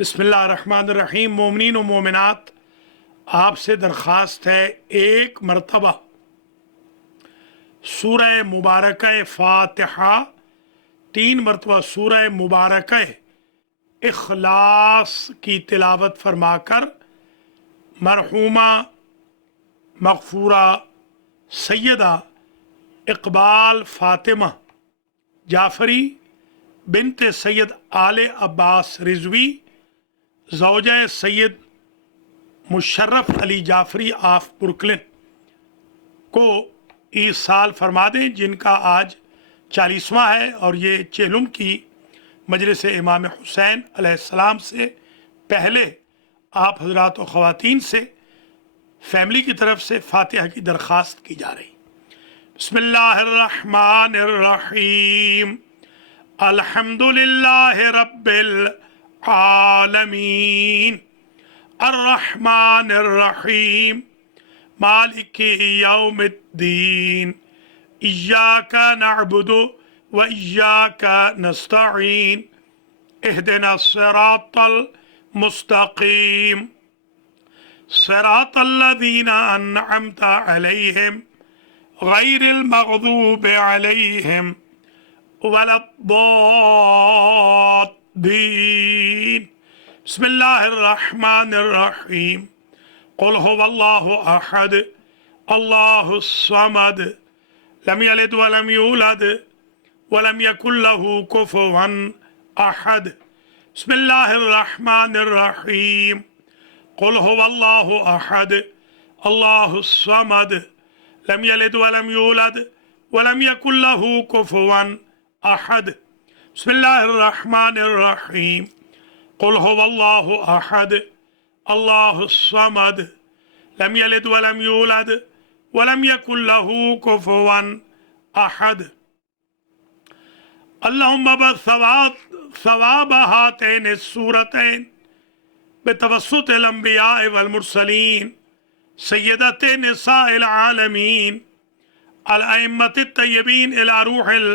बिस्मिल्लाहिर्रहमानिर्रहीम। मोमिनीन و मोमिनात, आपसे दरख्वास्त है एक मरतबा सूरह मुबारक फ़ातिहा 3 मरतबा सूरह मुबारक इखलास की तिलावत फरमाकर मरहूमा मग़फ़ूरा सैयदा इक़बाल फ़ातिमा जाफ़री बिनत सैयद आले अब्बास रिज़वी ज़ौजा सैयद मुशर्रफ अली जाफ़री ऑफ ब्रुकलिन को ईसाल फरमा दें, जिनका आज 40वां है और ये चेलुम की मजलिस इमाम हुसैन अलैहिस्सलाम से पहले आप हज़रात व ख़वातीन से फैमिली की तरफ से फ़ातिहा की दरख्वास्त की जा रही। बिस्मिल्लाहिर्रहमानिर्रहीम। अल्हम्दुलिल्लाहि रब्बिल आलमीन अर्रहमानिर्रहीम मालिकी यौमिद्दीन इय्याका नअबुदु व इय्याका नस्तईन इहदिनस सिरातल मुस्तकीम सिरातल्लज़ीना अन्अमता अलैहिम गैरिल मग़दूबि अलैहिम वलद्दीन। बिस्मिल्लाहिर्रहमानिर्रहीम। क़ुल हुवल्लाहु अहद अल्लाहुस समद लम यलिद वलम यूलद वलम यकुल लहू कुफुवन अहद। बिस्मिल्लाहिर्रहमानिर्रहीम। क़ुल हुवल्लाहु अहद अल्लाहुस समद लम यलिद वलम यूलद वलम यकुल लहू कुफुवन अहद। बिस्मिल्लाहिर्रहमानिर्रहीम। क़ुल हुवल्लाहु अहद अल्लाहुस समद लम यलिद वलम यूलद वलम यकुल लहू कुफुवन अहद। अल्लाहुम्मा बसवाब हातैन सूरतैन बितवस्सुतिल अंबिया वल मुरसलीन सय्यदते निसाइल आलमीन अल अइम्मतित तय्यबीन इला रूहिल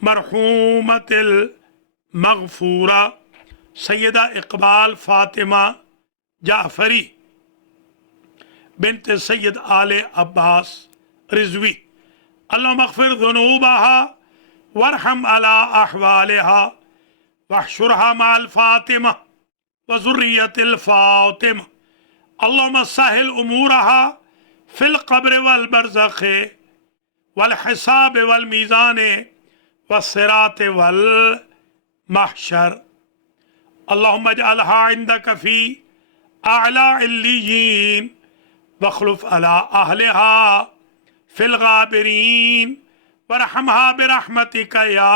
मरहूमतिल मग़फ़ूरा सैयदा इक़बाल फ़ातिमा जाफ़री बिनत सैयद आले अब्बास रिज़वी। अल्लाहुम्मा अग़फ़िर ज़ुनूबहा वरहम अला अहवालिहा वहशुरहा मअल फ़ातिमा व ज़ुर्रियतिल फ़ातिमा। अल्लाहुम्मा सहिल उमूरहा फ़िल क़ब्र वल बरज़ख़ वल हिसाब वल मीज़ान वस्सिरात वल महशर। अल्लाहुम्मा अजअलहा इंदक फ़ी अअला इल्लिय्यीन वख़्लुफ़ अला अहलिहा फ़िल गाबिरीन वरहमहा बिरहमतिका या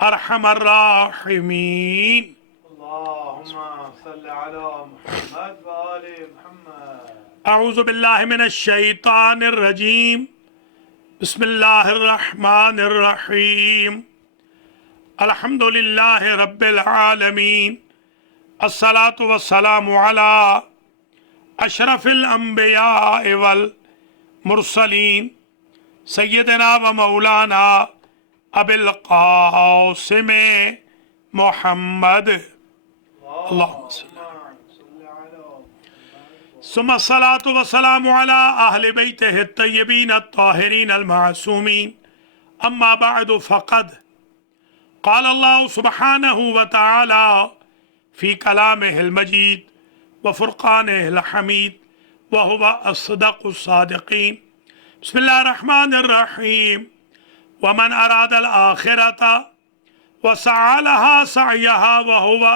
अरहमर राहिमीन। अल्लाहुम्मा सल्लि अला मुहम्मद व आले मुहम्मद। अऊज़ु बिल्लाहि मिनश शैतानिर रजीम। बिस्मिल्लाहिर्रहमानिर्रहीम। अल्हम्दुलिल्लाहि रब्बिल आलमीन अस्सलातु वस्सलामु अला अशरफिल अंबिया वल मुरसलीन सय्यदना व मौलाना अबिल क़ासिम मुहम्मद। अल्लाहुम्मा सुम्मा सलातु वस्सलामु अला अहलि बैतिहि अत्तय्यबीन अत्ताहिरीन अल-मासूमीन। अम्मा बअदु फ़क़द क़ाल अल्लाहु सुब्हानहु व तआला फ़ी कलामिहिल मजीद व फ़ुरक़ानिहिल हमीद व हुवा अस्सदक़ुस सादिक़ीन। बिस्मिल्लाहिर्रहमानिर्रहीम। व मन अरादल आखिरता व सअ लहा सअयहा व हुवा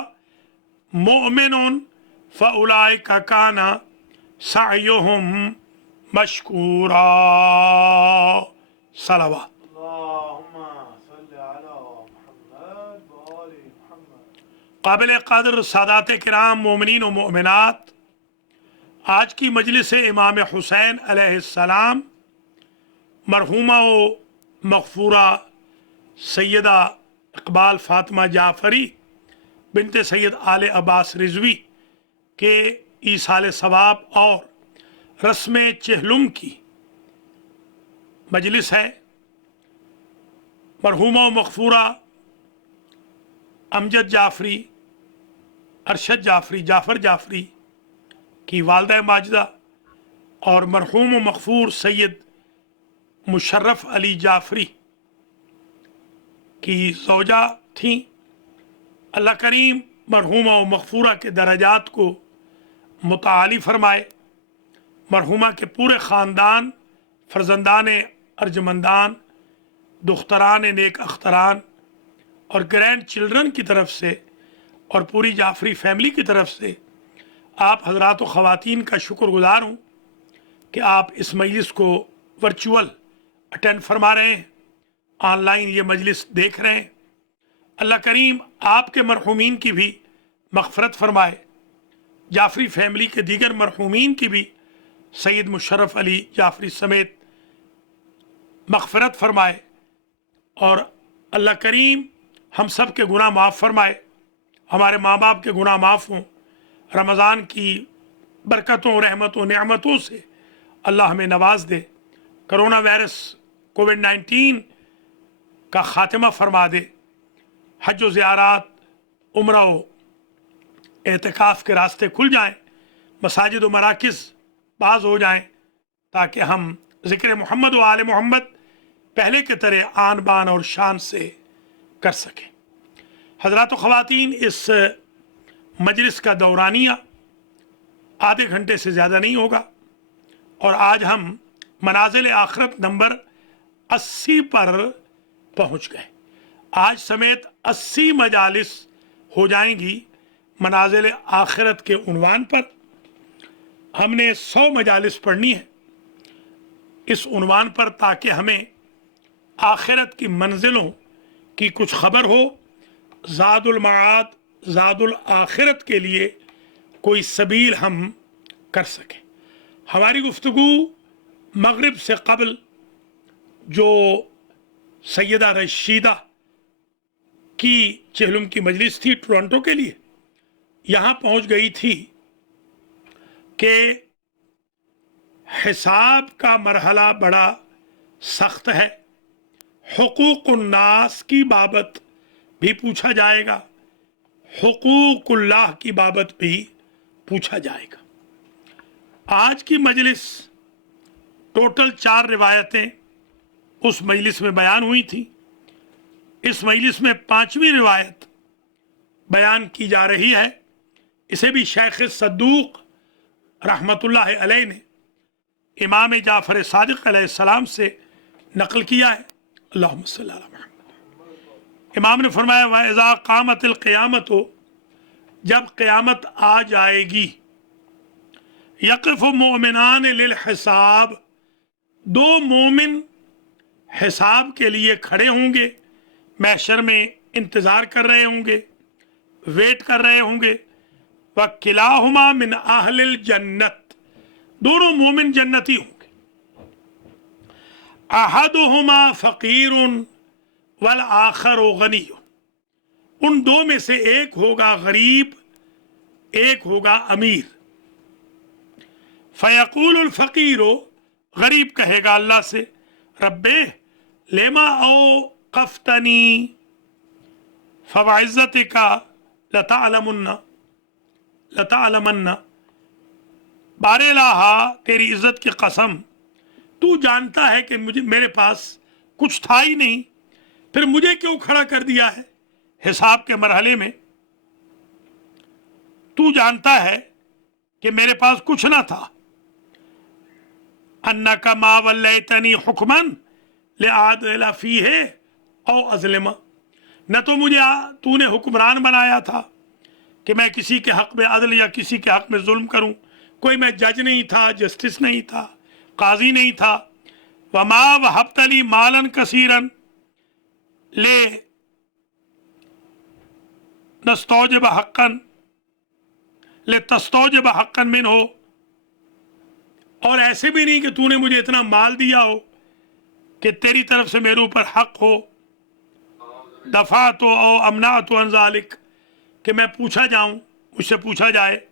मुअमिनुन फ़उलाइका काना सअयुहुम मशकूरा। सलावत। अल्लाहुम्मा सल्लि अला मुहम्मद व आले मुहम्मद। काबिल क़द्र सादात किराम, मोमिनीन व मोमिनात, आज की मजलिस इमाम हुसैन अलैहिस्सलाम मरहूमा व मग़फ़ूरा सैयदा इक़बाल फ़ातिमा जाफ़री बिनत सैयद आले अब्बास रिज़वी के ईसाल सवाब और रस्म चेहलुम की मजलिस है। मरहूमा व मग़फ़ूरा अमजद जाफ़री अरशद जाफरी जाफ़र जाफरी की वालदा माजिदा और मरहूम व मग़फ़ूर सैयद मुशर्रफ अली जाफरी की ज़ौजा थी। अल्लाह करीम मरहूमा व मग़फ़ूरा के दर्जात को मुताली फरमाए। मरहूमा के पूरे ख़ानदान, फ़र्जंदान अर्जमंदान, दुख्तरान नेक अख्तरान और ग्रैंड चिल्ड्रन की तरफ से और पूरी जाफरी फैमिली की तरफ से आप हज़रात व ख़वातीन का शुक्रगुज़ार हूँ कि आप इस मजलिस को वर्चुअल अटेंड फरमा रहे हैं, ऑनलाइन ये मजलिस देख रहे हैं। अल्लाह करीम आपके मरहूमीन की भी मग़फ़रत फरमाए, जाफरी फैमिली के दीगर मरहूमीन की भी सैयद मुशर्रफ अली जाफरी समेत मग़फ़रत फरमाए और अल्लाह करीम हम सब के गुनाह माफ़ फरमाए, हमारे माँ बाप के गुनाह माफ़ हों। रमज़ान की बरकतों, रहमतों, नेमतों से अल्लाह हमें नवाज दे। करोना वायरस कोविड-19 का ख़ात्मा फरमा दे। हज व ज़ियारात, उम्रा व एहतिकाफ़ के रास्ते खुल जाएं, मसाजिद व मराकिज़ बाज हो जाएं, ताकि हम ज़िक्र मोहम्मद व आले मोहम्मद पहले के तरह आन बान और शान से कर सकें। हज़रात व ख़वातीन, इस मजलिस का दौरानिया आधे घंटे से ज़्यादा नहीं होगा और आज हम मनाज़िल आखिरत नंबर 80 पर पहुँच गए। आज समेत 80 मजालिस हो जाएंगी मनाज़िल आखिरत के उन्वान पर। हमने 100 मजालिस पढ़नी है इस उन्वान पर, ताकि हमें आखिरत की मंजिलों की कुछ खबर हो, ज़ादुल माआद, ज़ादुल आखिरत के लिए कोई सबील हम कर सकें। हमारी गुफ्तगू मगरिब से कबल जो सैयदा रशीदा की चहलुम की मजलिस थी टोरंटो के लिए, यहाँ पहुँच गई थी कि हिसाब का मरहला बड़ा सख्त है, हुकूकुन्नास की बाबत भी पूछा जाएगा, हुकूकुल्लाह की बाबत भी पूछा जाएगा। आज की मजलिस टोटल 4 रिवायतें उस मजलिस में बयान हुई थी। इस मजलिस में 5वीं रिवायत बयान की जा रही है। इसे भी शेख सद्दूक रहमतुल्लाह अलैह ने इमाम जाफ़र सादिक़ अलैहिस्सलाम से नकल किया है। अल्लाहुम्मा सल्ली अला मुहम्मद। इमाम ने फरमाया, व इज़ा क़ामतिल क़ियामत, जब क़यामत आ जाएगी, यक़फ़ु मोमिनान लिल हिसाब, 2 मोमिन हिसाब के लिए खड़े होंगे, महशर में इंतज़ार कर रहे होंगे, वेट कर रहे होंगे। व किलाहुमा मिन अहलिल जन्नत, दोनों मोमिन जन्नती होंगे। अहदुहुमा फ़क़ीरुन वल आखरु गनियुन, उन 2 में से एक होगा गरीब, एक होगा अमीर। फ़यक़ूलुल फ़क़ीरु, गरीब कहेगा अल्लाह से, रब्बे लेमा औक़फ़तनी फ़वइज़्ज़तिका लतअलमन्ना, बारे लाहा, तेरी इज़्ज़त की कसम, तू जानता है कि मुझे, मेरे पास कुछ था ही नहीं, फिर मुझे क्यों खड़ा कर दिया है हिसाब के मरहले में। तू जानता है कि मेरे पास कुछ ना था। अन्नका मा वल्लैतनी हुक्मन लिअअदिला फ़ीहि औ अज़लिमा, न तो मुझे तूने हुक्मरान बनाया था कि मैं किसी के हक़ में अदल या किसी के हक़ में जुल्म करूं। कोई मैं जज नहीं था, जस्टिस नहीं था, काजी नहीं था। वमा वहब्तली मालन कसीरन ले नस्तौजिब हक़्क़न ले तस्तौजिब हक़्क़न मिन हो, और ऐसे भी नहीं कि तूने मुझे इतना माल दिया हो कि तेरी तरफ से मेरे ऊपर हक हो। दफ़ा तो और अमना तो अनजालिक, कि मैं पूछा जाऊं, मुझसे पूछा जाए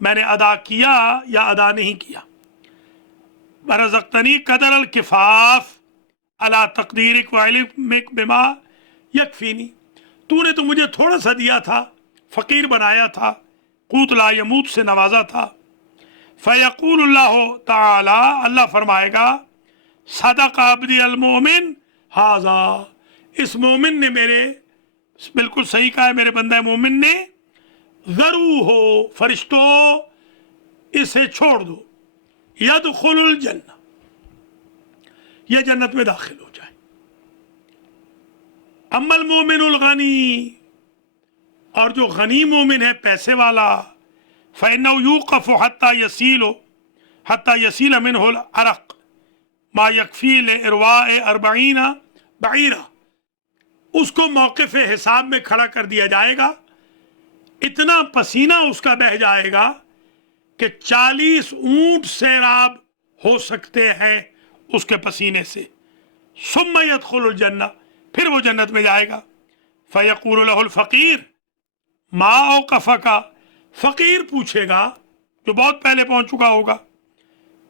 मैंने अदा किया या अदा नहीं किया। बरज़क़तनी कदर अल किफ़ाफ़ अला तक़दीरिक व इल्मिक बिमा यकफ़ीनी, तूने तो मुझे थोड़ा सा दिया था, फ़कीर बनाया था, क़ूत ला यमूत से नवाजा था। फ़यक़ूलु अल्लाहु ताला, अल्लाह फरमाएगा, सदक़ अब्दी अल मोमिन हाज़ा, इस मोमिन ने बिल्कुल सही कहा है, मेरे बंदा मोमिन ने। ज़रू हो, फरिश्तों इसे छोड़ दो, यदखुलुल जन्नह, यह जन्नत में दाखिल हो जाए। अम्मल मोमिनुल गनी, और जो गनी मोमिन है, पैसे वाला, फ़इन्नहु यूक़फ़ु हत्ता यसील मिनहुल अरक़ मा यकफ़ी लिइरवाए अर्बईना बईरा, उसको मौक़िफ़ हिसाब में खड़ा कर दिया जाएगा, इतना पसीना उसका बह जाएगा कि 40 ऊंट सैराब हो सकते हैं उसके पसीने से। सुम्मा यदखुलुल जन्नह, फिर वो जन्नत में जाएगा। फ़यक़ूलु लहुल फ़क़ीर मा औक़फ़का, फ़कीर पूछेगा जो बहुत पहले पहुंच चुका होगा,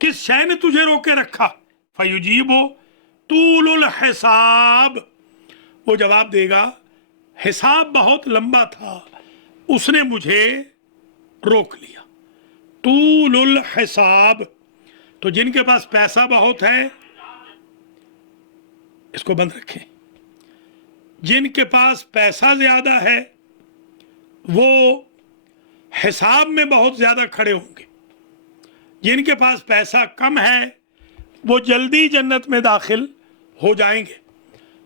किस शय ने तुझे रोके रखा। फ़युजीबु तूलुल हिसाब, वो जवाब देगा हिसाब बहुत लंबा था, उसने मुझे रोक लिया। तूलुल हिसाब, तो जिनके पास पैसा बहुत है, इसको बंद रखें, जिनके पास पैसा ज्यादा है वो हिसाब में बहुत ज्यादा खड़े होंगे, जिनके पास पैसा कम है वो जल्दी जन्नत में दाखिल हो जाएंगे।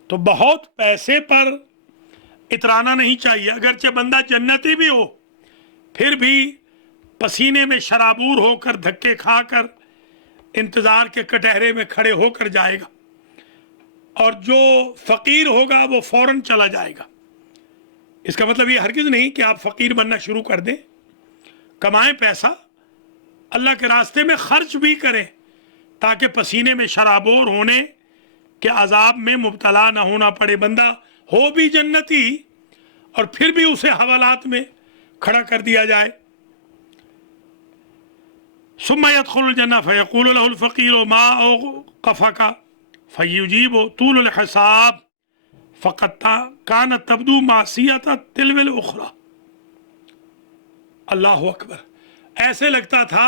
तो बहुत पैसे पर इतराना नहीं चाहिए, अगरचे बंदा जन्नती भी हो फिर भी पसीने में शराबूर होकर धक्के खाकर इंतजार के कटहरे में खड़े होकर जाएगा, और जो फकीर होगा वो फौरन चला जाएगा। इसका मतलब ये हरगिज नहीं कि आप फकीर बनना शुरू कर दें, कमाएं पैसा, अल्लाह के रास्ते में खर्च भी करें ताकि पसीने में शराबोर होने के अजाब में मुब्तला ना होना पड़े। बंदा हो भी जन्नती और फिर भी उसे हवालात में खड़ा कर दिया जाए। सुम्मा यदखुलुल जन्नह फ़यक़ूलु लहुल फ़क़ीरु मा औक़फ़का फ़युजीबु तूलुल हिसाब फ़क़द कानत तब्दू मासियत तिलविल उख़रा। अल्लाह अकबर, ऐसे लगता था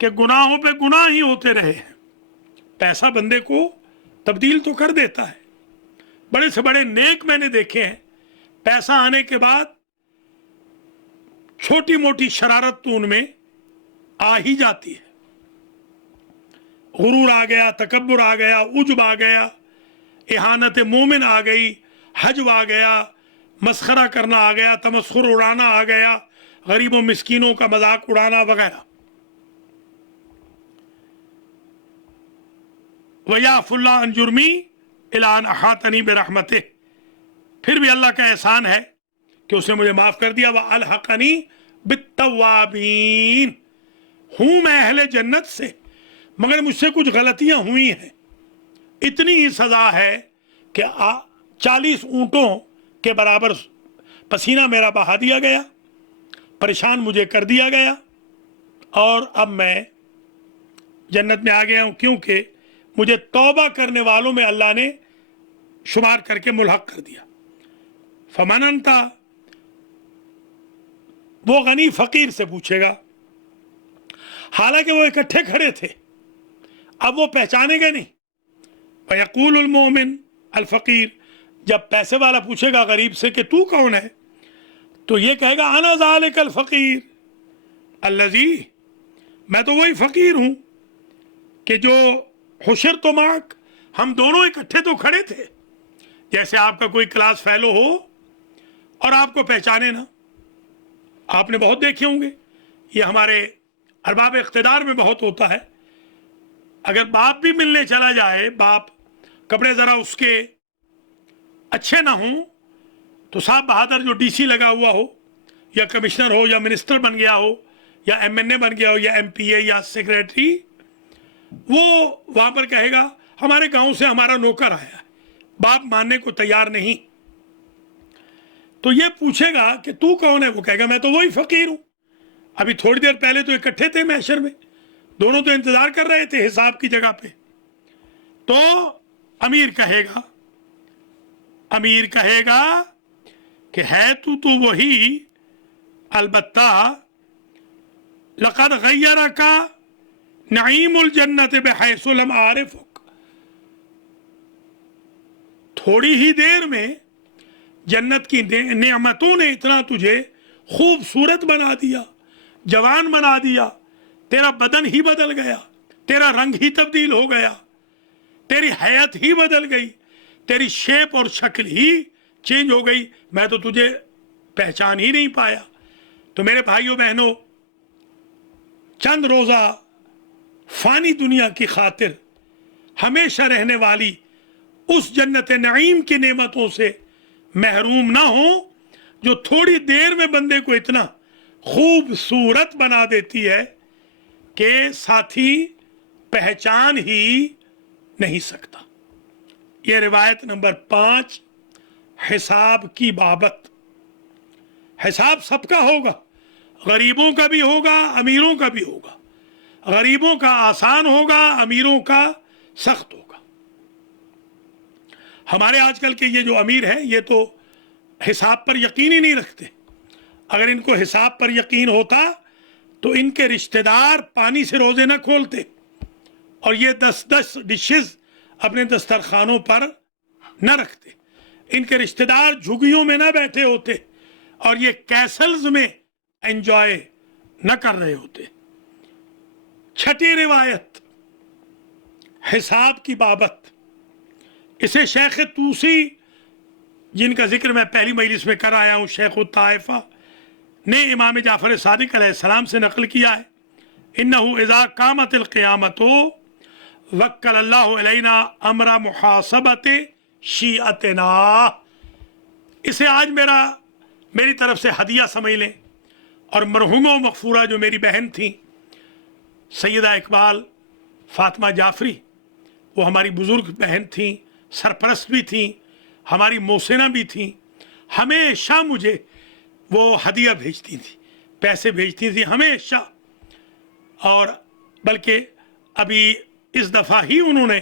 कि गुनाहों पे गुनाह ही होते रहे हैं। पैसा बंदे को तब्दील तो कर देता है, बड़े से बड़े नेक मैंने देखे हैं, पैसा आने के बाद छोटी मोटी शरारत तो उनमें आ ही जाती है। गुरूर आ गया, तकब्बुर आ गया, उज्ब आ गया, इहानत मोमिन आ गई, हज्व आ गया, मस्खरा करना आ गया, तमस्खुर उड़ाना आ गया, गरीबों मिस्कीनों का मजाक उड़ाना वगैरह। वयाफुल्ला अन जुर्मी इला अन अहातनी बिरहमतिह, फिर भी अल्लाह का एहसान है कि उसने मुझे माफ कर दिया। वह अलहकनी बित्तवाबीन, हूं मैं अहले जन्नत से, मगर मुझसे कुछ गलतियां हुई हैं, इतनी ही सजा है कि 40 ऊंटों के बराबर पसीना मेरा बहा दिया गया, परेशान मुझे कर दिया गया, और अब मैं जन्नत में आ गया हूं क्योंकि मुझे तौबा करने वालों में अल्लाह ने शुमार करके मुल्हक कर दिया। फमनंता, वो गनी फकीर से पूछेगा, हालांकि वो इकट्ठे खड़े थे, अब वो पहचानेगा नहीं। फयक़ूलुल मोमिन अल फकीर, जब पैसे वाला पूछेगा गरीब से कि तू कौन है, तो ये कहेगा अना ज़ालिकल फकीर अल्लज़ी, मैं तो वही फकीर हूं कि जो हुशर तो माक, हम दोनों इकट्ठे तो खड़े थे। जैसे आपका कोई क्लास फेलो हो और आपको पहचाने ना, आपने बहुत देखे होंगे, ये हमारे अरबाब इख्तिदार में बहुत होता है। अगर बाप भी मिलने चला जाए, बाप कपड़े ज़रा उसके अच्छे ना हों, तो साहब बहादुर जो डीसी लगा हुआ हो या कमिश्नर हो या मिनिस्टर बन गया हो या एमएनए बन गया हो या एमपीए या सेक्रेटरी, वो वहाँ पर कहेगा हमारे गांव से हमारा नौकर आया है, बाप मानने को तैयार नहीं। तो ये पूछेगा कि तू कौन है, वो कहेगा मैं तो वही फकीर हूं, अभी थोड़ी देर पहले तो इकट्ठे थे महशर में, दोनों तो इंतजार कर रहे थे हिसाब की जगह पे। तो अमीर कहेगा कि है तू तो वही, अलबत्ता लक़द गय्यरका नईमुल जन्नत बिहैसु लम आरिफुक, थोड़ी ही देर में जन्नत की नेमतों ने इतना तुझे खूबसूरत बना दिया, जवान बना दिया, तेरा बदन ही बदल गया, तेरा रंग ही तब्दील हो गया, तेरी हैत ही बदल गई, तेरी शेप और शक्ल ही चेंज हो गई, मैं तो तुझे पहचान ही नहीं पाया। तो मेरे भाइयों बहनों, चंद रोज़ा फानी दुनिया की खातिर हमेशा रहने वाली उस जन्नत नईम की नेमतों से महरूम ना हो जो थोड़ी देर में बंदे को इतना खूबसूरत बना देती है कि साथी पहचान ही नहीं सकता। यह रिवायत नंबर 5, हिसाब की बाबत। हिसाब सबका होगा, गरीबों का भी होगा, अमीरों का भी होगा। गरीबों का आसान होगा, अमीरों का सख्त होगा। हमारे आजकल के ये जो अमीर हैं ये तो हिसाब पर यकीन ही नहीं रखते। अगर इनको हिसाब पर यकीन होता तो इनके रिश्तेदार पानी से रोजे न खोलते और ये 10-10 डिशेस अपने दस्तरखानों पर न रखते। इनके रिश्तेदार झुग्गियों में न बैठे होते और ये कैसल्स में एंजॉय न कर रहे होते। छठी रिवायत, हिसाब की बाबत। इसे शेख तूसी, जिनका जिक्र मैं पहली मजलिस में कर आया हूँ, शेख ताइफा ने इमाम जाफर सादिक अलैहिस्सलाम से नकल किया है। इन्नहु इज़ा कामतिल क़ियामतो वक्कलल्लाहु अलैना अमरा मुहासबत शीअतना। इसे आज मेरी तरफ से हदिया समझ लें। और मरहूमा मगफूरा जो मेरी बहन थी सैयदा इकबाल फातिमा जाफरी, वो हमारी बुज़ुर्ग बहन थी, सरपरस्त भी थी, हमारी मोहसिना भी थी। हमेशा मुझे वो हदिया भेजती थी, पैसे भेजती थी हमेशा। और बल्कि अभी इस दफ़ा ही उन्होंने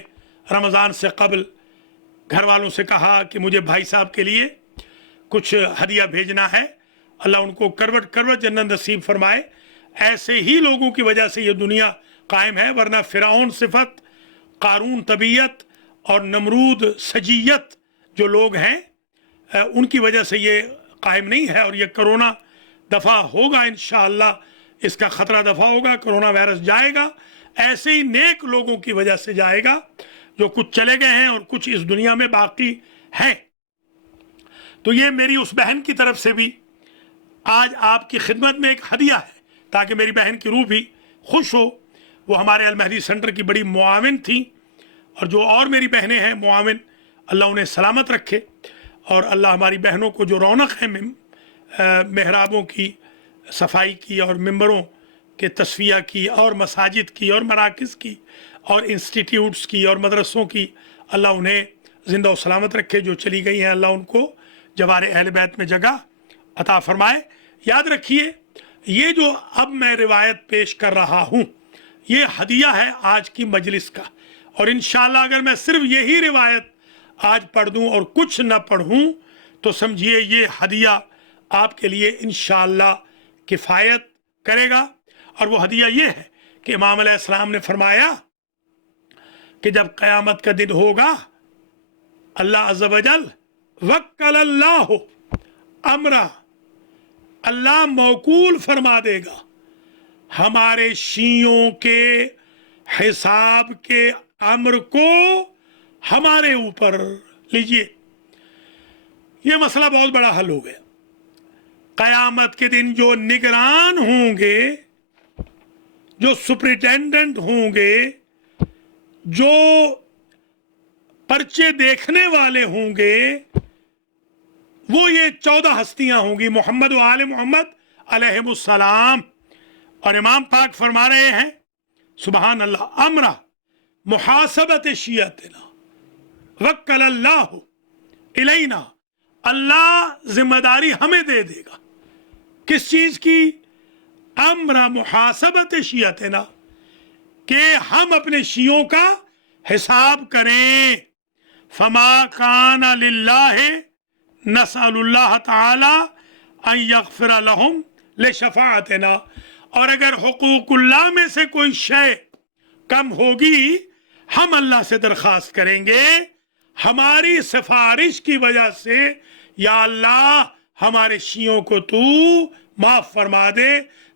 रमज़ान से कबल घर वालों से कहा कि मुझे भाई साहब के लिए कुछ हदिया भेजना है। अल्लाह उनको करवट करवट जन्नत नसीब फरमाए। ऐसे ही लोगों की वजह से ये दुनिया कायम है, वरना फ़िरौन सिफत, कारून तबीयत और नमरूद सजीयत जो लोग हैं उनकी वजह से ये कायम नहीं है। और ये कोरोना दफ़ा होगा इंशाअल्लाह, इसका ख़तरा दफ़ा होगा, कोरोना वायरस जाएगा। ऐसे ही नेक लोगों की वजह से जाएगा जो कुछ चले गए हैं और कुछ इस दुनिया में बाकी हैं। तो ये मेरी उस बहन की तरफ से भी आज आपकी खिदमत में एक हदिया है, ताकि मेरी बहन की रूह भी खुश हो। वो हमारे अल महदी सेंटर की बड़ी मुआविन थी, और जो और मेरी बहनें हैं मुआविन, अल्लाह उन्हें सलामत रखे। और अल्लाह हमारी बहनों को जो रौनक है मेहराबों की सफाई की और मिंबरों के तस्फिया की और मसाजिद की और मराकिज़ की और इंस्टीट्यूट्स की और मदरसों की, अल्लाह उन्हें ज़िंदा और सलामत रखे। जो चली गई हैं अल्लाह उनको जवार अहल बैत में जगह अता फरमाए। याद रखिए, ये जो अब मैं रिवायत पेश कर रहा हूँ ये हदिया है आज की मजलिस का। और इंशाअल्लाह अगर मैं सिर्फ यही रिवायत आज पढ़ दूँ और कुछ न पढ़ूँ तो समझिए ये हदिया आपके लिए इंशाअल्लाह किफ़ायत करेगा। और वो हदिया ये है कि इमाम अलैहिस्सलाम ने फरमाया कि जब क़यामत का दिन होगा, अल्लाह अज़्ज़ व जल वक्कलल्लाहु अमरा, अल्लाह मौकूल फरमा देगा हमारे शियों के हिसाब के अम्र को हमारे ऊपर। लीजिए, ये मसला बहुत बड़ा हल हो गया। क़यामत के दिन जो निगरान होंगे, जो सुपरिटेंडेंट होंगे, जो पर्चे देखने वाले होंगे, वो ये 14 हस्तियां होंगी, मोहम्मद व आले मोहम्मद अलैहिमुस्सलाम। और इमाम पाक फरमा रहे हैं सुबहान अल्लाह, अमरा मुहासबत शियतना वक्कलल्लाहु इलैना, अल्लाह जिम्मेदारी हमें दे देगा। किस चीज की? अमरा मुहासबत शियतना, कि हम अपने शियों का हिसाब करें। फमा काना लिल्लाहि नसअलुल्लाह ताला अन यगफिर लहुम लिशफाअतना, اور اگر حقوق اللہ میں سے کوئی شے کم ہوگی ہم اللہ سے درخواست کریں گے ہماری سفارش کی وجہ سے یا اللہ ہمارے شیعوں کو تو معاف فرما دے،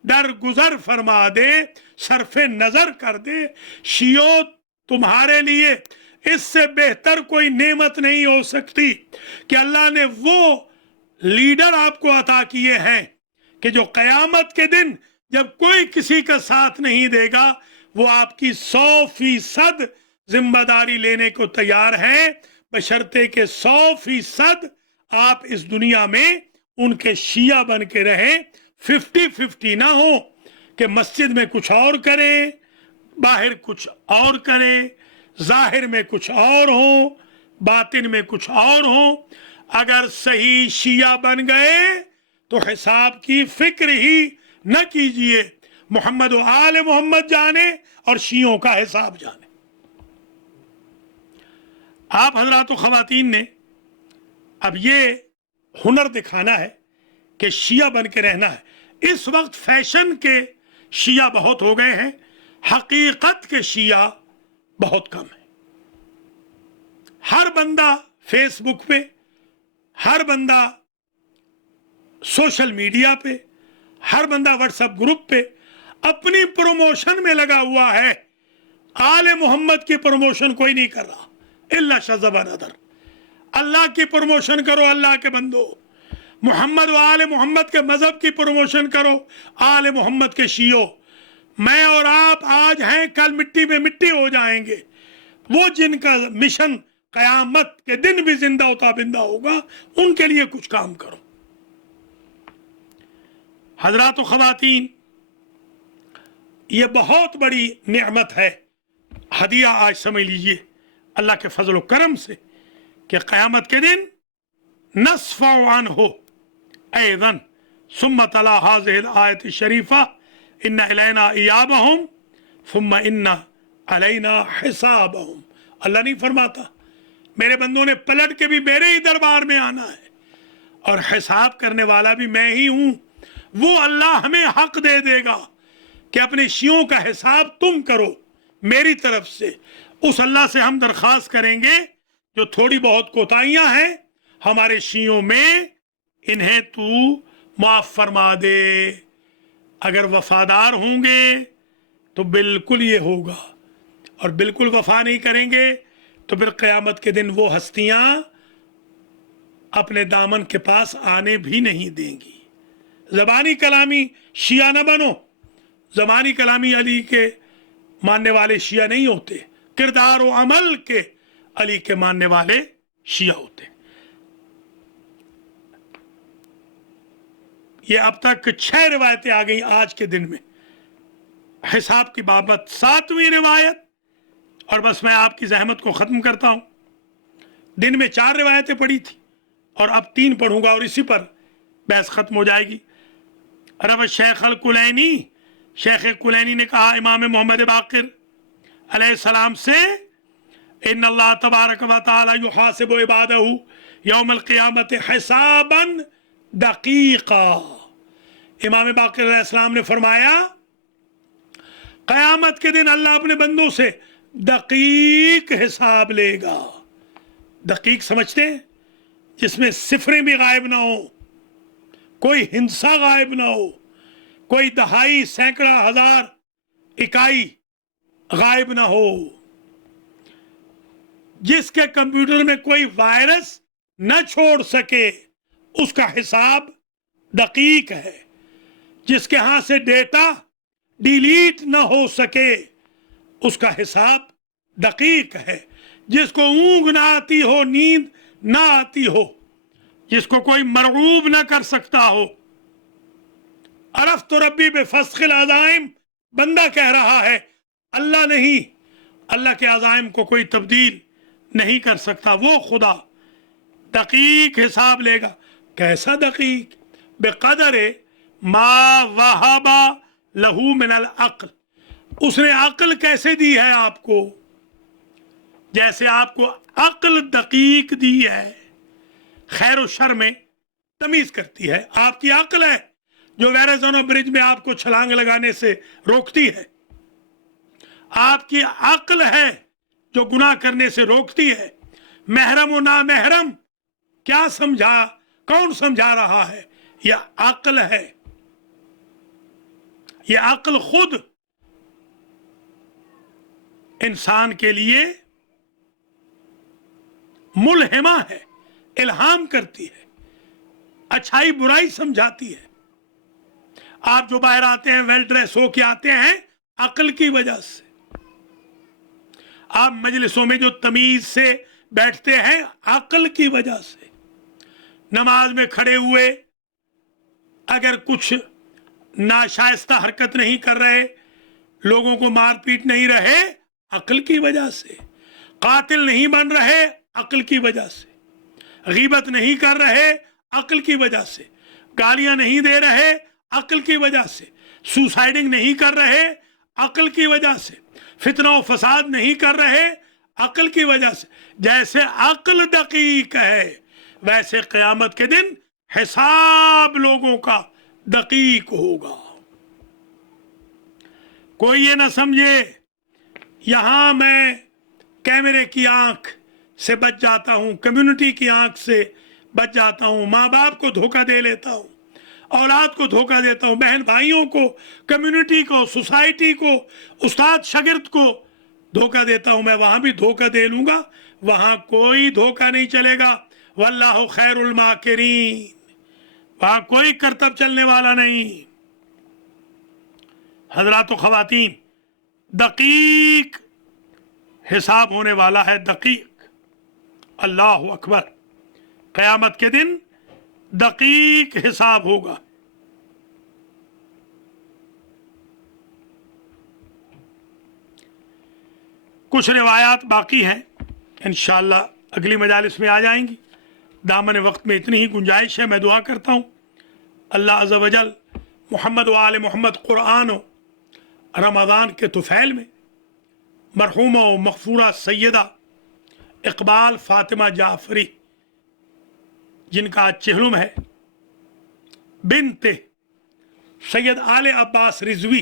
درگزر فرما دے، صرف نظر کر دے۔ شیعوں تمہارے لیے اس سے بہتر کوئی نعمت نہیں ہو سکتی کہ اللہ نے وہ لیڈر آپ کو عطا کیے ہیں کہ جو قیامت کے دن جب کوئی کسی کا ساتھ نہیں دے گا وہ آپ کی 100% ذمہ داری لینے کو تیار ہے، بشرطے کہ 100% آپ اس دنیا میں ان کے شیعہ بن کے رہیں، 50-50 نہ ہو کہ مسجد میں کچھ اور کریں، باہر کچھ اور کریں، ظاہر میں کچھ اور ہوں، باطن میں کچھ اور ہوں۔ اگر صحیح شیعہ بن گئے تو حساب کی فکر ہی نہ کیجئے، محمد و آل محمد جانے اور شیعوں کا حساب جانے۔ آپ حضرات و خواتین نے اب یہ ہنر دکھانا ہے کہ شیعہ بن کے رہنا ہے۔ اس وقت فیشن کے شیعہ بہت ہو گئے ہیں، حقیقت کے شیعہ بہت کم ہیں۔ ہر بندہ فیس بک پہ، ہر بندہ سوشل میڈیا پہ، ہر بندہ واٹس ایپ گروپ پہ اپنی پروموشن میں لگا ہوا ہے۔ آل محمد کی پروموشن کوئی نہیں کر رہا الا شذب نظر۔ اللہ کی پروموشن کرو اللہ کے بندو، محمد و آل محمد کے مذہب کی پروموشن کرو آل محمد کے شیعوں۔ میں اور آپ آج ہیں، کل مٹی میں مٹی ہو جائیں گے۔ وہ جن کا مشن قیامت کے دن بھی زندہ و تابندہ ہوگا ان کے لیے کچھ کام کرو۔ حضرات و خواتین، یہ بہت بڑی نعمت ہے، ہدیہ آج سمجھ لیجئے اللہ کے فضل و کرم سے کہ قیامت کے دن نصفع عنہ ایضاً ثم تلا هذه الآیت الشریفہ ان الینا ایابہم ثم ان علینا حسابہم۔ اللہ نہیں فرماتا میرے بندوں نے پلٹ کے بھی میرے ہی دربار میں آنا ہے اور حساب کرنے والا بھی میں ہی ہوں۔ وہ اللہ ہمیں حق دے دے گا کہ اپنے شیعوں کا حساب تم کرو میری طرف سے۔ اس اللہ سے ہم درخواست کریں گے جو تھوڑی بہت کوتاہیاں ہیں ہمارے شیعوں میں، انہیں تو معاف فرما دے۔ اگر وفادار ہوں گے تو بالکل یہ ہوگا، اور بالکل وفا نہیں کریں گے تو پھر قیامت کے دن وہ ہستیاں اپنے دامن کے پاس آنے بھی نہیں دیں گی۔ زبانی کلامی شیعہ نہ بنو، زبانی کلامی علی کے ماننے والے شیعہ نہیں ہوتے، کردار و عمل کے علی کے ماننے والے شیعہ ہوتے۔ یہ اب تک 6 روایتیں آ گئیں آج کے دن میں حساب کی بابت، 7ویں روایت، اور بس میں آپ کی زحمت کو ختم کرتا ہوں۔ دن میں 4 روایتیں پڑھی تھی اور اب 3 پڑھوں گا اور اسی پر بحث ختم ہو جائے گی۔ روى شیخ الکلینی، شیخ کلینی نے کہا امام محمد باقر علیہ السلام سے، ان اللہ تبارک و تعالی یحاسب عبادہ یوم القیامت حسابا دقیقا۔ امام باقر علیہ السلام نے فرمایا قیامت کے دن اللہ اپنے بندوں سے دقیق حساب لے گا۔ دقیق سمجھتے ہیں؟ جس میں صفریں بھی غائب نہ ہو، کوئی ہنسا غائب نہ ہو، کوئی دہائی، سینکڑا، ہزار اکائی غائب نہ ہو، جس کے کمپیوٹر میں کوئی وائرس نہ چھوڑ سکے اس کا حساب دقیق ہے، جس کے ہاں سے ڈیٹا ڈیلیٹ نہ ہو سکے اس کا حساب دقیق ہے، جس کو اونگ نہ آتی ہو، نیند نہ آتی ہو، جس کو کوئی مرغوب نہ کر سکتا ہو۔ عرفت ربی بفسخ العزائم، بندہ کہہ رہا ہے، اللہ نہیں، اللہ کے عزائم کو کوئی تبدیل نہیں کر سکتا، وہ خدا دقیق حساب لے گا۔ کیسا دقیق؟ بقدر ما وہب لہو من العقل، اس نے عقل کیسے دی ہے آپ کو؟ جیسے آپ کو عقل دقیق دی ہے، خیر و شر میں تمیز کرتی ہے، آپ کی عقل ہے जो वेराज़ोनो ब्रिज में आपको छलांग लगाने से रोकती है, आपकी अक्ल है जो गुनाह करने से रोकती है। महरम और ना महरम क्या समझा, कौन समझा रहा है? यह अक्ल है, यह अक्ल खुद इंसान के लिए मुल्हिमा है, इल्हाम करती है, अच्छाई बुराई समझाती है। आप जो बाहर आते हैं वेल ड्रेस हो के आते हैं अक्ल की वजह से। आप मजलिसों में जो तमीज से बैठते हैं अक्ल की वजह से। नमाज में खड़े हुए अगर कुछ नाशाइस्ता हरकत नहीं कर रहे, लोगों को मार पीट नहीं रहे, अक्ल की वजह से। कातिल नहीं बन रहे, अक्ल की वजह से। गीबत नहीं कर रहे, अक्ल की वजह से। गालियां नहीं दे रहे, अक्ल की वजह से। सुसाइडिंग नहीं कर रहे, अक्ल की वजह से। फितना और फसाद नहीं कर रहे, अक्ल की वजह से। जैसे अक्ल दकीक है वैसे क़यामत के दिन हिसाब लोगों का दकीक होगा। कोई ये ना समझे यहां मैं कैमरे की आंख से बच जाता हूं, कम्युनिटी की आंख से बच जाता हूं, माँ बाप को धोखा दे लेता हूं, औलाद को धोखा देता हूं, बहन भाइयों को, कम्युनिटी को, सोसाइटी को, उस्ताद शागिर्द को धोखा देता हूं। मैं वहां भी धोखा दे लूंगा, वहां कोई धोखा नहीं चलेगा। वल्लाहु खैरुल माकिरीन, वहां कोई करतब चलने वाला नहीं। हजरात व खवातीन, दकीक हिसाब होने वाला है, दकीक। अल्लाह अकबर, क़यामत के दिन दकीक हिसाब होगा। कुछ रिवायात बाकी हैं, इंशाअल्लाह अगली मजालिस में आ जाएंगी। दामन वक्त में इतनी ही गुंजाइश है। मैं दुआ करता हूँ अल्लाह अज़्ज़ व जल मोहम्मद व आले मोहम्मद क़ुरआन रमज़ान के तुफ़ैल में मरहूमा व मग़फ़ूरा सैयदा इक़बाल फ़ातिमा जाफ़री, जिनका आज चिहलुम है, बिन्ते सैयद आले अब्बास रिज़वी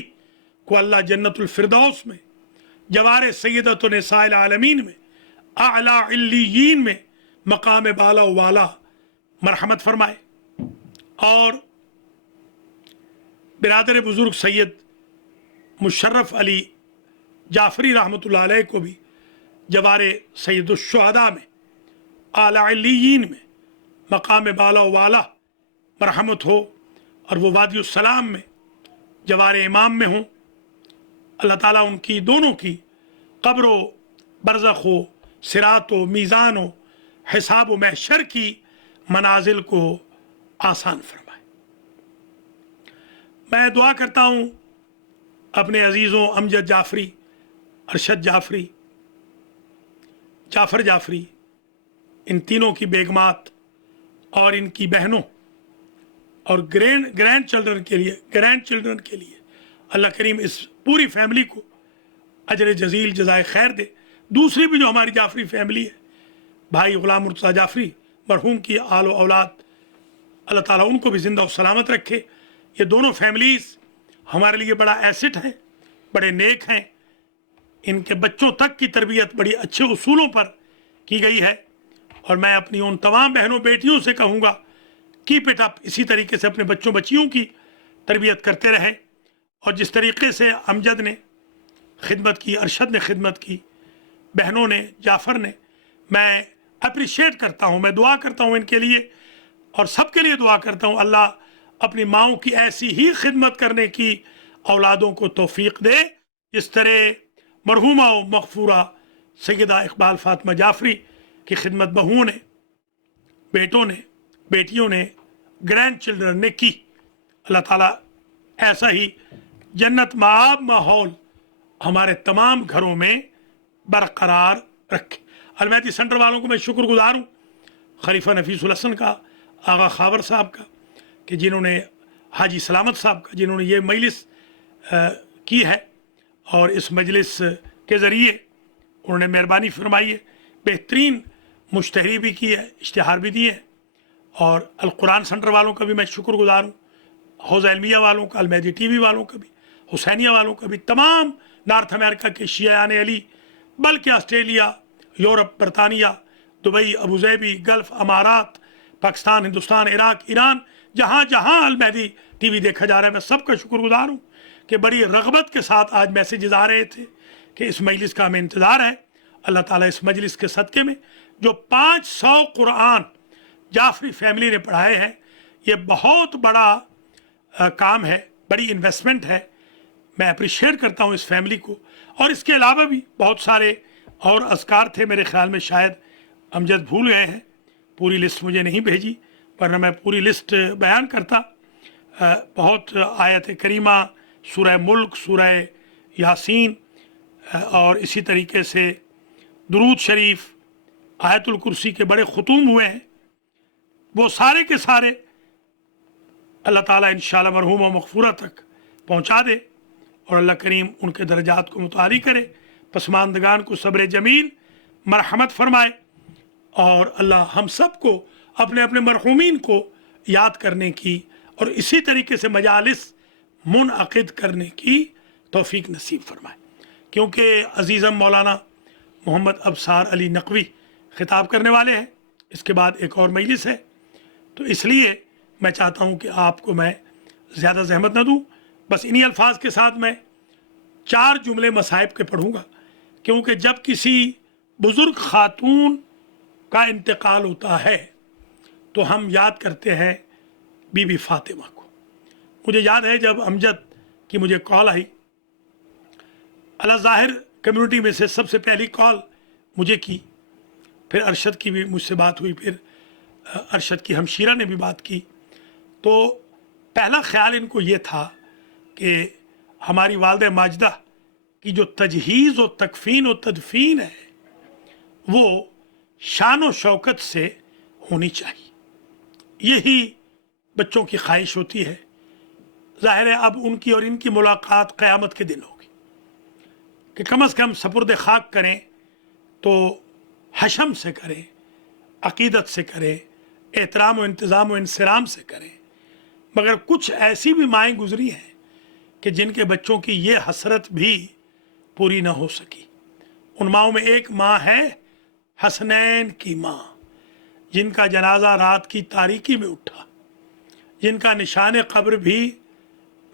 को अल्लाह जन्नतुल फ़िरदौस में, जवारे सैयदतुन निसाइल आलमीन में, आला इल्लियीन में मकाम बाला वाला मरहमत फरमाए। और बिरादर बुज़ुर्ग सैयद मुशर्रफ अली जाफ़री रहमतुल्लाह अलैह को भी जवारे सैयदुश्शुहदा में, आला इल्लियीन में मकाम बाला वाला मरहमत हो, और वो वादियुस्सलाम में जवारे इमाम में हों। अल्लाह ताला उनकी दोनों की कब्र व बरज़ख हो, सिरात व मीज़ान हो, हिसाब व महशर की मनाजिल को आसान फरमाए। मैं दुआ करता हूँ अपने अजीज़ों अमजद जाफ़री, अरशद जाफ़री, जाफ़र जाफ़री, इन तीनों की बेगमात और इनकी बहनों और ग्रैंड चिल्ड्रन के लिए अल्लाह करीम इस पूरी फैमिली को अजर जज़ील जज़ाए खैर दे। दूसरी भी जो हमारी जाफ़री फैमिली है, भाई ग़ुलाम मुर्तज़ा जाफ़री मरहूम की आल औलाद, अल्लाह ताला उनको भी ज़िंदा और सलामत रखे। ये दोनों फैमिलीज़ हमारे लिए बड़ा एसेट है, बड़े नेक हैं। इनके बच्चों तक की तरबियत बड़ी अच्छे उसूलों पर की गई है। और मैं अपनी उन तमाम बहनों बेटियों से कहूँगा, कीप इट अप, इसी तरीके से अपने बच्चों बच्चियों की तरबियत करते रहें। और जिस तरीके से अमजद ने खिदमत की, अरशद ने खिदमत की, बहनों ने, जाफ़र ने, मैं अप्रिशिएट करता हूँ। मैं दुआ करता हूँ इनके लिए और सबके लिए दुआ करता हूँ अल्लाह अपनी माओं की ऐसी ही खिदमत करने की औलादों को तौफीक दे, इस तरह मरहूमा व मग़फ़ूरा सैयदा इक़बाल फ़ातिमा जाफ़री की खिदमत बहुओं ने, बेटों ने, बेटियों ने, ग्रैंड चिल्ड्रन ने की। अल्लाह ताला ऐसा ही जन्नत माब माहौल हमारे तमाम घरों में बरकरार रखे। अलमैती सेंटर वालों को मैं शुक्रगुजार हूँ, खलीफा नफीसुल हसन का, आगा खावर साहब का, कि जिन्होंने, हाजी सलामत साहब का, जिन्होंने ये मजलिस की है और इस मजलिस के ज़रिए उन्होंने मेहरबानी फरमाई है, बेहतरीन मुश्तहरी भी की है, इश्तिहार भी दिए हैं। और अल कुरान सेंटर वालों का भी मैं शुक्रगुजार हूँ, हौज़ इल्मिया वालों का, अलमहदी टीवी वालों का भी, हुसैनिया वालों का भी, तमाम नॉर्थ अमेरिका के शियान अली, बल्कि ऑस्ट्रेलिया, यूरोप, बरतानिया, दुबई, अबूज़ैबी, गल्फ़ अमारात, पाकिस्तान, हिंदुस्तान, इराक, ईरान, जहाँ जहाँ अलमहदी टीवी देखा जा रहा है, मैं सबका शुक्रगुजार हूँ कि बड़ी रग़बत के साथ आज मैसेजेस आ रहे थे कि इस मजलिस का हमें इंतज़ार है। अल्लाह ताला इस मजलिस के सदक़े में जो 500 कुरान जाफरी फैमिली ने पढ़ाए हैं, ये बहुत बड़ा काम है, बड़ी इन्वेस्टमेंट है। मैं अप्रिशिएट करता हूँ इस फैमिली को। और इसके अलावा भी बहुत सारे और अज़कार थे, मेरे ख़्याल में शायद अमजद भूल गए हैं, पूरी लिस्ट मुझे नहीं भेजी, वरना मैं पूरी लिस्ट बयान करता। बहुत आयत करीमा, सूरह मुल्क, सूरह यासीन, और इसी तरीके से दुरूद शरीफ, आयतुल कुर्सी के बड़े ख़ुतूम हुए हैं। वो सारे के सारे अल्लाह ताला इंशाअल्लाह मरहूम व मग़फ़ूरा तक पहुँचा दे और अल्लाह करीम उनके दर्जात को मुताली करे, पसमानदगान को सब्र जमील मरहमत फरमाए, और अल्लाह हम सब को अपने अपने मरहूमीन को याद करने की और इसी तरीके से मजालिस मुनअक़िद करने की तौफ़ीक नसीब फरमाए। क्योंकि अज़ीज़म मौलाना मोहम्मद अबसार अली नकवी ख़िताब करने वाले हैं, इसके बाद एक और मजलिस है, तो इसलिए मैं चाहता हूँ कि आपको मैं ज़्यादा ज़हमत न दूँ। बस इन्हीं अल्फाज के साथ मैं 4 जुमले मसाइब के पढ़ूँगा, क्योंकि जब किसी बुज़ुर्ग ख़ातून का इंतकाल होता है तो हम याद करते हैं बीबी फ़ातिमा को। मुझे याद है जब अमजद की मुझे कॉल आई, अला ज़ाहिर कम्युनिटी में से सबसे पहली कॉल मुझे की, फिर अरशद की भी मुझसे बात हुई, फिर अरशद की हमशीरा ने भी बात की। तो पहला ख्याल इनको ये था कि हमारी वालिदा माजिदा की जो तजहीज़ व तकफ़ीन व तदफ़ीन है वो शान व शौकत से होनी चाहिए। यही बच्चों की ख्वाहिश होती है। ज़ाहिर है अब उनकी और इनकी मुलाकात क़यामत के दिन होगी कि कम से कम सपुर्द खाक करें तो हशम से करें, अक़ीदत से करें, एहतराम व इंतज़ाम व इंसराम से करें। मगर कुछ ऐसी भी माएँ गुज़री हैं कि जिनके बच्चों की ये हसरत भी पूरी ना हो सकी। उन माओं में एक माँ है हसनैन की माँ, जिनका जनाजा रात की तारीकी में उठा, जिनका निशान कब्र भी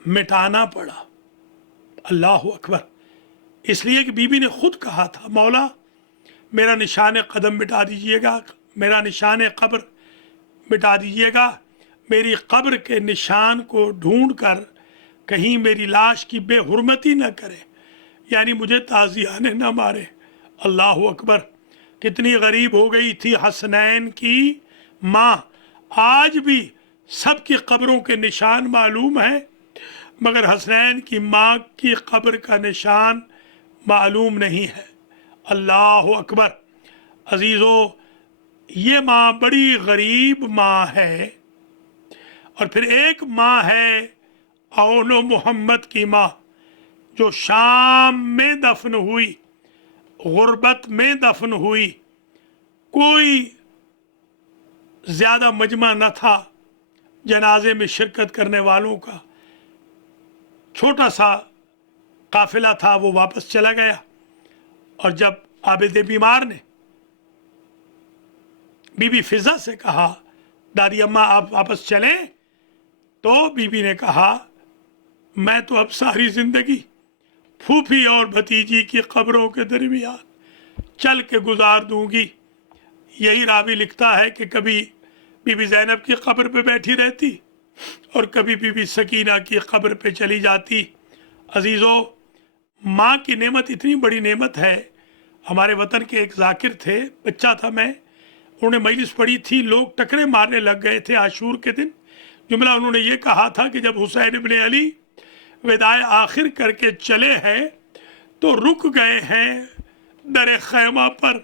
मिटाना पड़ा। अल्लाह अकबर। इसलिए कि बीबी ने खुद कहा था, मौला मेरा निशान कदम मिटा दीजिएगा, मेरा निशान कब्र मिटा दीजिएगा, मेरी कब्र के निशान को ढूंढ कर कहीं मेरी लाश की बेहुरमती न करे, यानी मुझे ताज़ियाने न मारे। अल्लाह अकबर। कितनी गरीब हो गई थी हसनैन की माँ। आज भी सबकी कब्रों के निशान मालूम है, मगर हसनैन की माँ की कब्र का निशान मालूम नहीं है। अल्लाह अकबर। अजीज़ों, ये माँ बड़ी गरीब माँ है। और फिर एक माँ है औनो मोहम्मद की माँ, जो शाम में दफन हुई, गुर्बत में दफन हुई। कोई ज़्यादा मजमा न था जनाजे में शिरकत करने वालों का, छोटा सा काफिला था, वो वापस चला गया। और जब आबिद बीमार ने बीबी फिजा से कहा, दादी अम्मा आप वापस चलें, तो बीबी ने कहा मैं तो अब सारी जिंदगी फूफी और भतीजी की कब्रों के दरमियान चल के गुजार दूंगी। यही रावी लिखता है कि कभी बीबी ज़ैनब की कब्र पे बैठी रहती और कभी बीबी सकीना की कब्र पे चली जाती। अजीज़ों, माँ की नेमत इतनी बड़ी नेमत है। हमारे वतन के एक जाकिर थे, बच्चा था मैं, उन्होंने मजलिस पढ़ी थी, लोग टकरे मारने लग गए थे आशूर के दिन। जुमला उन्होंने ये कहा था कि जब हुसैन इब्ने अली विदाए आखिर करके चले हैं तो रुक गए हैं दर खैमा पर।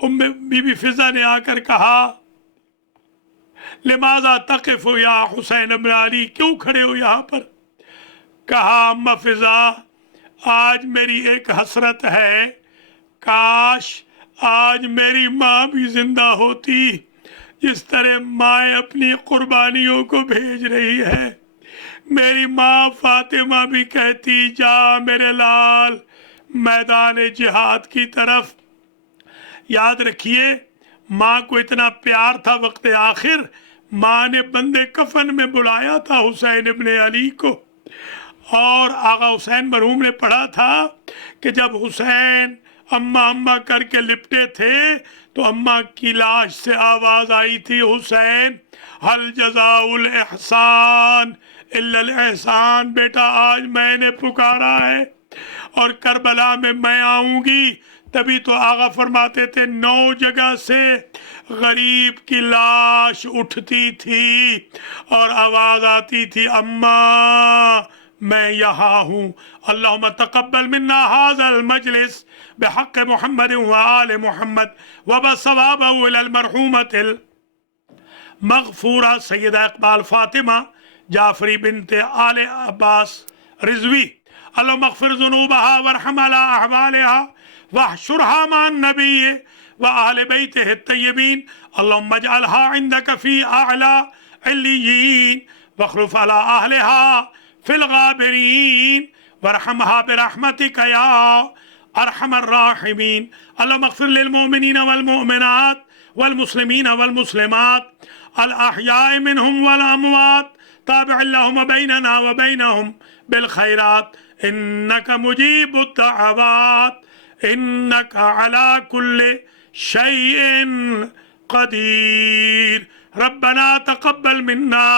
उम्मे बीबी फिजा ने आकर कहा, लिमाजा तक़िफ़ु या हुसैन इब्ने अली, क्यों खड़े हो यहाँ पर? कहा, अम्मा फिजा, आज मेरी एक हसरत है, काश आज मेरी माँ भी जिंदा होती جس طرح مائیں اپنی قربانیوں کو بھیج رہی ہے، میری ماں فاطمہ بھی کہتی جا میرے لال میدان جہاد کی طرف۔ یاد رکھیے ماں کو اتنا پیار تھا، وقت آخر ماں نے بندے کفن میں بلایا تھا حسین ابن علی کو، اور آقا حسین مرحوم نے پڑھا تھا کہ جب حسین اماں اماں کر کے لپٹے تھے تو اماں کی لاش سے آواز آئی تھی، حسین حل جزاء الاحسان الا الاحسان، بیٹا آج میں نے پکارا ہے اور کربلا میں آؤں گی۔ تبھی تو آقا فرماتے تھے 9 جگہ سے غریب کی لاش اٹھتی تھی اور آواز آتی تھی اماں میں یہاں ہوں۔ اللہم تقبل منا هذا المجلس بحق محمد وآل محمد وبثوابه الى المرحومة المغفورة سیدہ اقبال فاطمہ جعفری بنت آل عباس رضوی، اللہم اغفر ذنوبها وارحم على احوالها واحشرها مع النبي وآل بيته الطيبين، اللهم اجعلها عندك في أعلى عليين واخلف على أهلها في الغابرين وارحمها برحمتك يا أرحم الراحمين، اللهم اغفر للمؤمنين والمؤمنات والمسلمين والمسلمات الأحياء منهم والأموات، تابع اللهم بيننا وبينهم بالخيرات إنك مجيب الدعوات إنك على كل شيء قدير، ربنا تقبل منا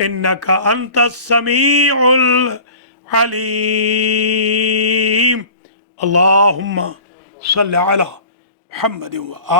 إنك أنت السميع العليم، اللهم صل على محمد وآله